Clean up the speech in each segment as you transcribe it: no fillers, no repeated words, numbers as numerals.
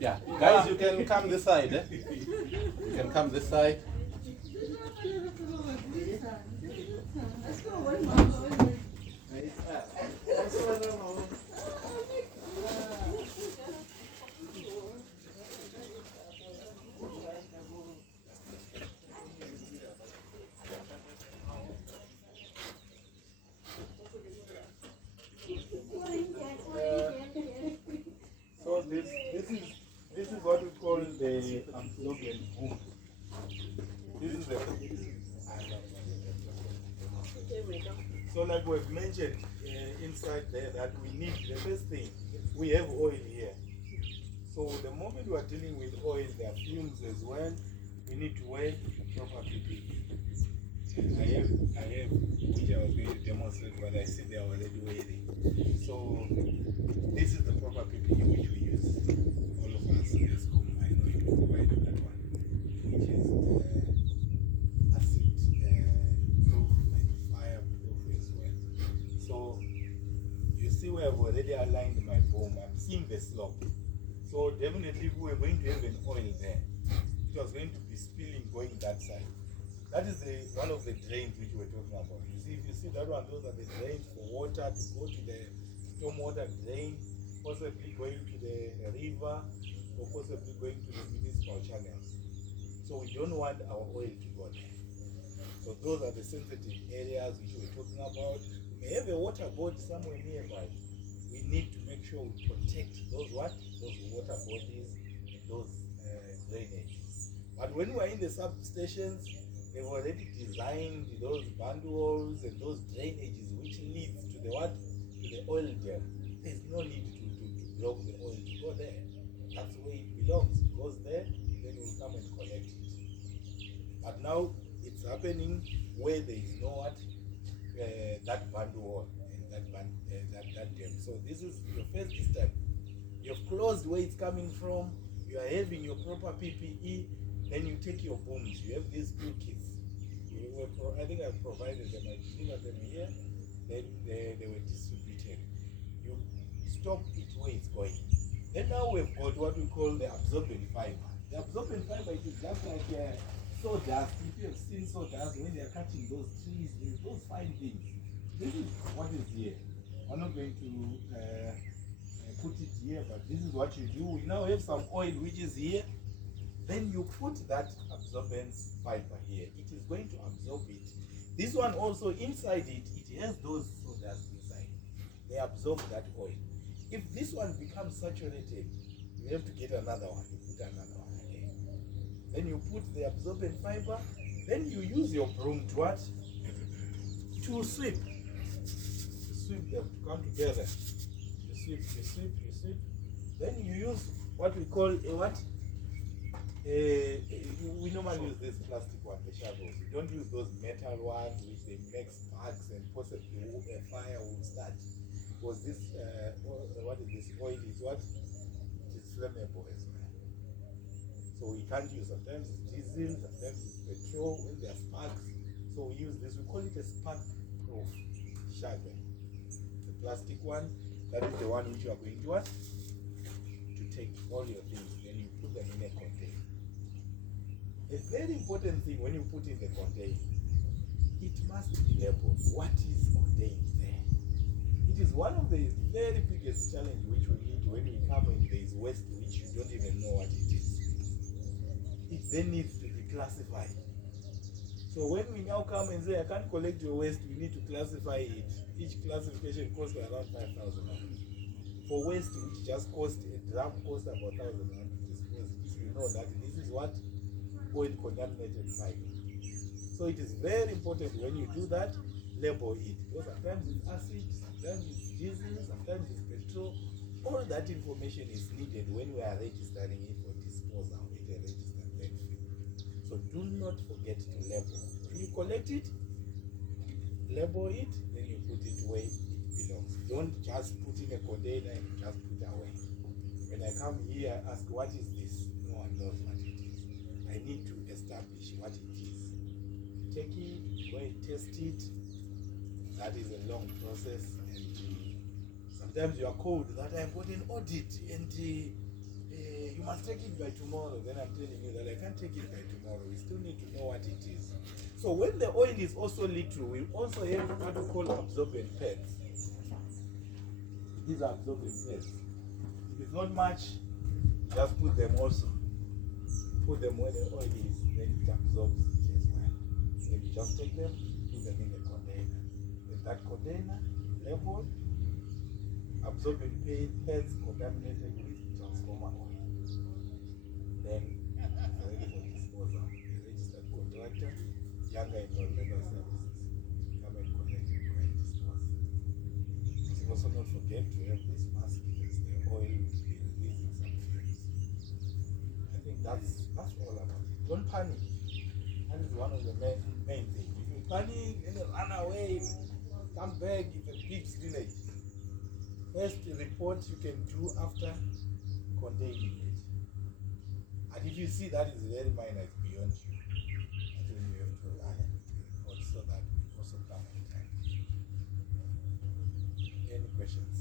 Yeah, guys, you can come this side. You can come this side. So this is what we call the absorbent boom. This is the so like we've mentioned inside there that we need the first thing, we have oil here. So the moment we are dealing with oil, there are fumes as well. We need to wear proper PPE. I have which I was going to demonstrate, but I see they are already wearing. So this is the proper PPE which we use. All of us in this school, I know you provided that one, which is acid proof and fire proof as well. So you see where I've already aligned my boom. I'm seeing the slope. So definitely if we were going to have an oil there, it was going to be spilling going that side. That is one of the drains which we're talking about. You see, if you see that one, those are the drains for water to go to the stormwater drain, possibly going to the river, or possibly going to the municipal channels. So we don't want our oil to go there. So those are the sensitive areas which we're talking about. We may have a water board somewhere nearby. We need to make sure we protect those water bodies and those drainages. But when we're in the substations, they've already designed those bundles and those drainages which leads to the what? To the oil dam. There's no need to block the oil to go there. That's where it belongs. It goes there, then we'll come and collect it. But now it's happening where there is no what? That bundle and that dam. So this is your first step. You've closed where it's coming from. You are having your proper PPE. Then you take your booms. You have these two kits. I think I provided them. I delivered them here. Then they were distributed. You stop it where it's going. Then now we've got what we call the absorbent fiber. The absorbent fiber is just like sawdust. If you have seen sawdust, when they are cutting those trees, those fine things. This is what is here. I'm not going to put it here, but this is what you do. We now have some oil which is here. Then you put that absorbent fiber here. It is going to absorb it. This one also, inside it has those sawdust inside. They absorb that oil. If this one becomes saturated, you have to get another one. You put another one again. Then you put the absorbent fiber. Then you use your broom to what? To sweep. To sweep them to come together. You sweep, you sweep, you sweep. Then you use what we call a what? We normally use this plastic one, the shovels. We don't use those metal ones which they make sparks and possibly a fire will start. Because this, what is this oil is what? It is flammable as well. So we can't use, sometimes it's diesel, sometimes it's petrol, when there are sparks. So we use this, we call it a spark proof shovel. The plastic one, that is the one which you are going to what? To take all your things, then you put them in a container. A very important thing when you put in the container, it must be labeled what is contained there. It is one of the very biggest challenges which we need when we come and there is waste which you don't even know what it is. It then needs to be classified. So when we now come and say I can't collect your waste, we need to classify it. Each classification costs around 5,000. For waste which just cost a drum costs about 1,000 to dispose. If you know that this is what oil contaminated fiber. So it is very important when you do that, label it. Because sometimes it's acid, sometimes it's diesel, sometimes it's petrol. All that information is needed when we are registering it for disposal at a registered landfill. So do not forget to label. When you collect it, label it, then you put it where it belongs. Don't just put in a container and just put away. When I come here, I ask, what is this? No one knows what it is. I need to establish what it is. Take it, go and test it. That is a long process. And sometimes you are called that I've got an audit and you must take it by tomorrow. Then I'm telling you that I can't take it by tomorrow. We still need to know what it is. So when the oil is also little, we also have what we call absorbent pads. These are absorbent pads. If it's not much, just put them also. Put them where the oil is, then it absorbs it as well. Then you just take them, put them in the container. With that container labeled, absorbent pads contaminated with transformer oil. Then it's ready for disposal. The registered contractor, Younger Environmental Services, come and collect it and dispose. You should also not forget to have this mask because the oil will be releasing some fumes. I think that's all about it. Don't panic. That is one of the main things. If you panic and you run away, come back, it's a big spillage. First report you can do after containing it. And if you see that is very minor, it's beyond you, then you have to report so that we also come on time. Any questions?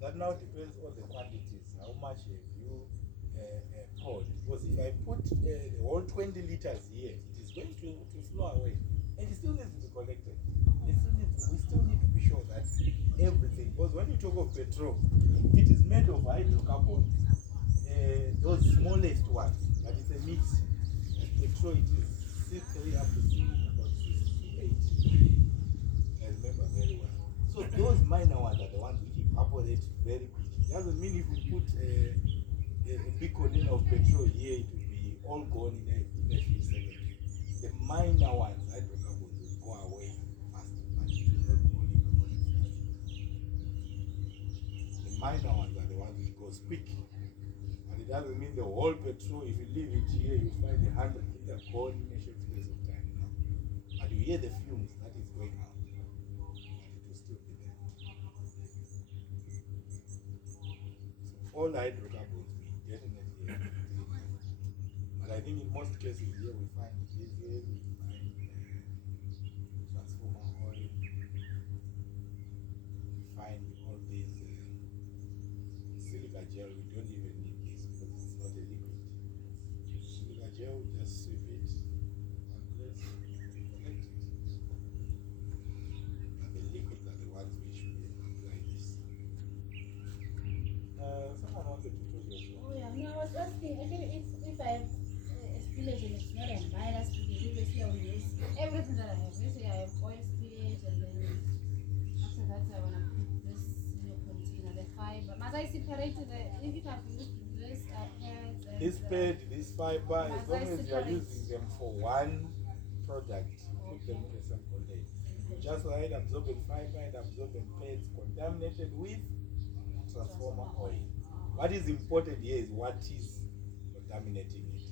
That now depends on the quantities. How much have you poured? Because if I put the whole 20 liters here, it is going to flow away. And it still needs to be collected. We still need to be sure that everything, because when you talk of petrol, it is made of hydrocarbons, those smallest ones, but it's a mix. Petrol, it is C3 up to about C8. I remember very well. So those minor ones are the ones which evaporate very quickly. Doesn't mean if we put a big container of petrol here, it will be all gone in a few seconds. The minor ones, hydrocarbons, will go away fast, but it will not all evaporate fast. The minor ones are the ones which go quick. And it doesn't mean the whole petrol, if you leave it here, you find 100 liter gone in a short space of time. No. But you hear the fumes that is going out. All hydrocarbons we definitely have to treat them. But I think in most cases here we find diesel, we find transformer oil, we find all these silica gel. We don't even need this because it's not a liquid. Silica gel, just sweep it one place and collect it. And the liquids are the ones which we apply this. Someone wanted to talk as well. Oh yeah, no, I was asking actually if I have a spillage and it's not a minor spillage, obviously I will use everything that I have. Basically I have oil spillage and then after that I want to put this in a container, the fiber. Must I separate if I've used this pads and this pad, this fiber, as long as you are using them for one product, put them in the same container. Just like absorbent fiber and absorbent pads contaminated with transformer oil. What is important here is what is contaminating it.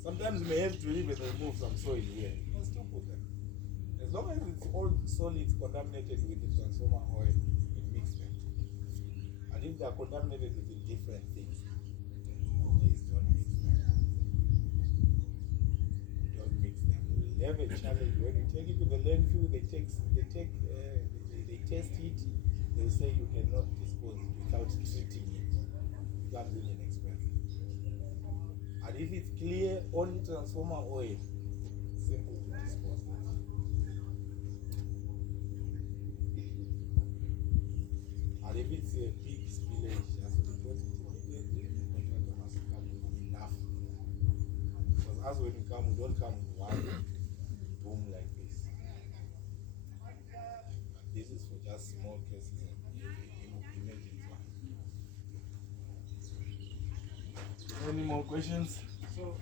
Sometimes you may have to leave and remove some soil here. You can still put them. As long as it's all solids contaminated with the transformer oil, you can mix them. And if they are contaminated with different things, please don't mix them. Don't mix them. We'll have a challenge when you take it to the landfill. They test it. They'll say you cannot dispose it without treating it. It becomes even expensive. And if it's clear, only transformer oil, simple to dispose it. And if it's a big spillage, just report it immediately. The contractor must come with enough. Because as when we come, we don't come with one boom like this. This is for just small cases and emergency one. Any more questions? So,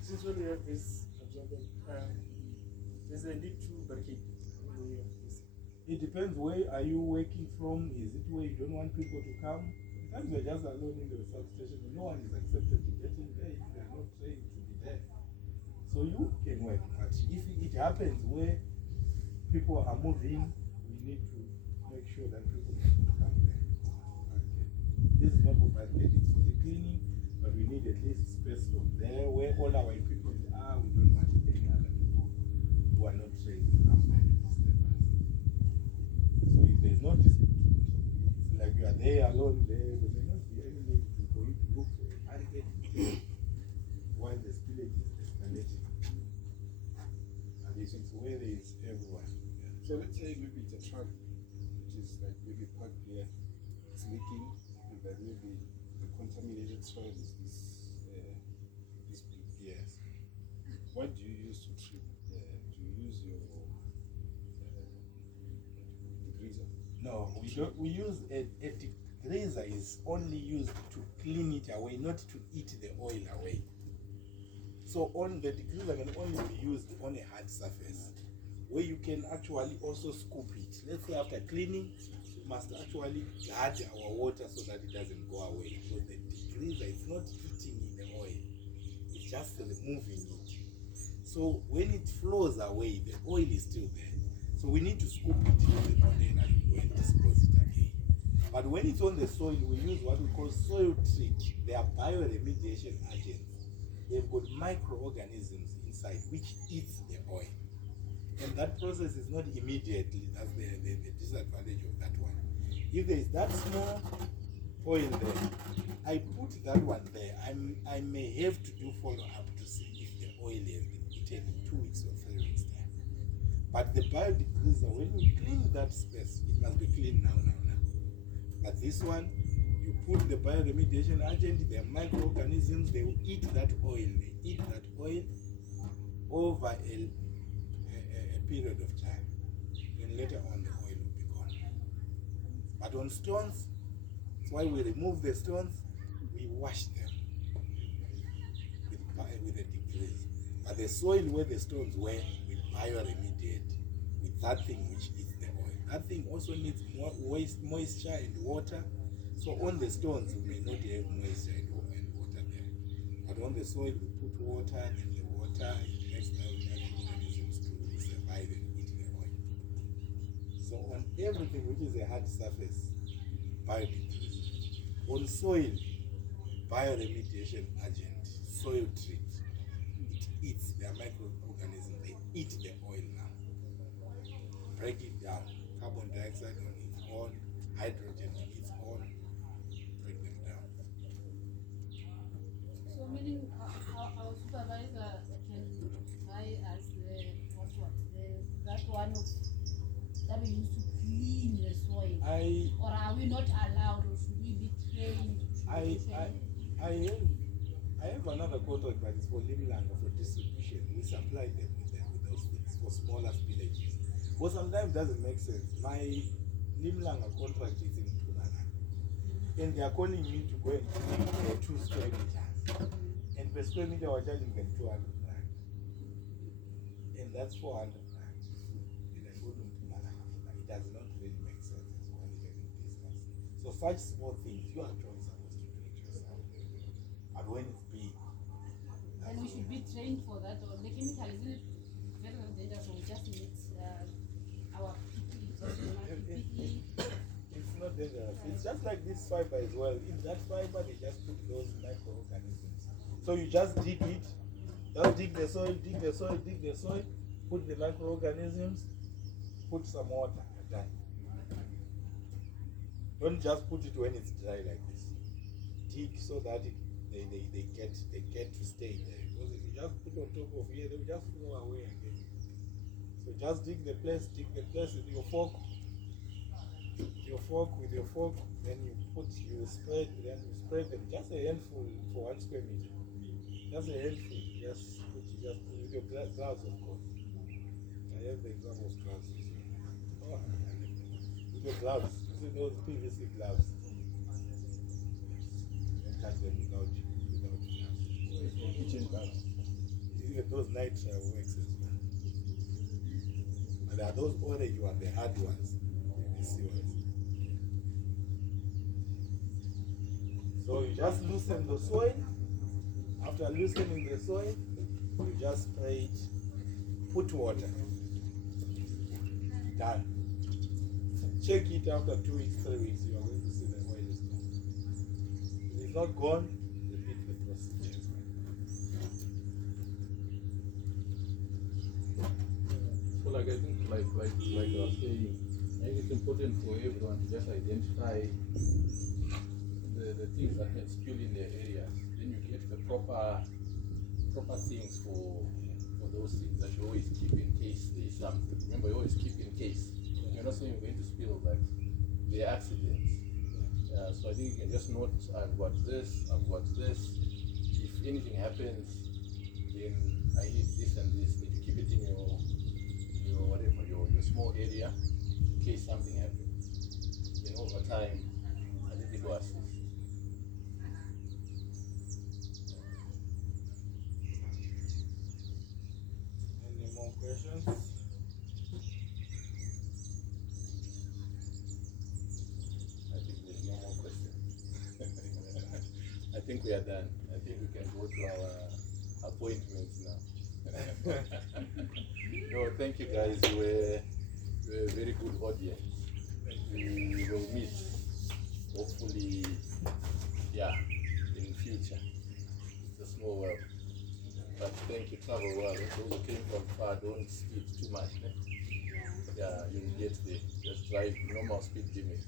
since when we have this absorbent, there's a need to barricade. It depends where are you working from. Is it where you don't want people to come? Sometimes you're just alone in the substation and no one is accepted to get in there if they're not trained to be there. So you can work, but if it happens where people are moving, we need to make sure that people don't come there. Okay. This is not for barricading, it's for the cleaning, but we need at least space from there where all our equipment are. We don't want any other people who are not trained to come there and disturb us. So if there's no dispute, it's like you are there alone there, there may not be any need for you to look for a barricade while the spillage is escalating. And this is where there is everyone. So let's say maybe it's a truck which is like maybe parked here, it's leaking, and then maybe the contaminated soil is this big. Yes. What do you use to treat it? Do you use your degreaser? No, we don't. We use a degreaser is only used to clean it away, not to eat the oil away. So on the degreaser can only be used on a hard surface, where you can actually also scoop it. Let's say after cleaning, you must actually guard our water so that it doesn't go away. Because the degreaser is not eating in the oil, it's just removing it. So when it flows away, the oil is still there. So we need to scoop it in the container and dispose it again. But when it's on the soil, we use what we call soil treat. They are bioremediation agents. They've got microorganisms inside which eats the oil. And that process is not immediately. That's the disadvantage of that one. If there is that small oil there, I put that one there. I may have to do follow-up to see if the oil has been eaten in 2 weeks or 3 weeks time. But the biodegreaser, when you clean that space, it must be clean now. But this one, you put the bioremediation agent, the microorganisms, they will eat that oil. They eat that oil over a period of time. Then later on, the oil will be gone. But on stones, that's why we remove the stones, we wash them with a degreaser. But the soil where the stones were, we bioremediate with that thing which eats the oil. That thing also needs more moisture and water. So on the stones, we may not have moisture and water there. But on the soil, we put water, and the water makes the microorganisms to survive and eat the oil. So on everything which is a hard surface, biodegreaser. On soil, bioremediation agent, soil treat. It eats their microorganisms. They eat the oil now. Break it down. Carbon dioxide on its own, hydrogen on its own. Break them down. So meaning our supervisor can buy us that one that we use to clean the soil. Or are we not allowed, or should we be trained? I have another contract, but it's for Limlang for distribution. We supply them with those things for smaller spillages. But sometimes it doesn't make sense. My Limlang contract is in Punana. And they are calling me to go and clean 2 square meters. And per square meter, we're charging them 200 rand. And that's 400 rand. And I go to Punana. It does not really make sense as well, even in business. So such small things, you are actually supposed to do it yourself. But when it's big, and we should be trained for that, or the chemical isn't very dangerous, so we just need our PPE. It's not dangerous. It's just like this fiber as well. In that fiber, they just put those microorganisms. So you just dig it, just dig the soil, put the microorganisms, put some water, and done. Don't just put it when it's dry like this. Dig so that they get to stay there. Because if you just put on top of here, they will just flow away again. So just dig the place with your fork. With your fork, then you spread them, just a handful for 1 square meter. Just a handful, just put with your gloves, of course. I have the example of gloves. Oh, with your gloves, with those PVC gloves. You can touch them without gloves. Kitchen gloves. Those nitrile works as well. And there are those orange ones, the hard ones, PVC ones. So you just loosen the soil. After loosening the soil, You just spray it, put water. Done. Check it after 2 weeks, 3 weeks, you are going to see the oil is gone. If it's not gone, repeat the procedure. So like I think like I was saying, I think it's important for everyone to just identify the things that can spill in their areas. Then you get the proper things for those things that you always keep in case there is something. Remember, you always keep in case. You're not saying you're going to spill, but there are accidents. So I think you can just note, I've got this, I've got this. If anything happens, then I need this and this. Then you keep it in your whatever, your small area, in case something happens. Then over time, I think it will assist. Any more questions? I think there's no more questions. I think we are done. I think we can go to our appointments now. No, thank you guys. You were a very good audience. We will meet, hopefully, yeah, in future. It's a small world. But thank you, travel well. Those who came from far, don't speed too much. Eh? Yeah, you'll get there. Just drive normal speed limits.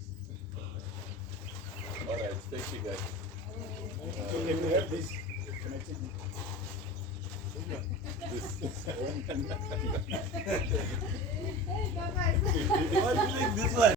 Alright, thank you guys. So can we have this? Can I take it? Hey, bye-bye. What do you think this one?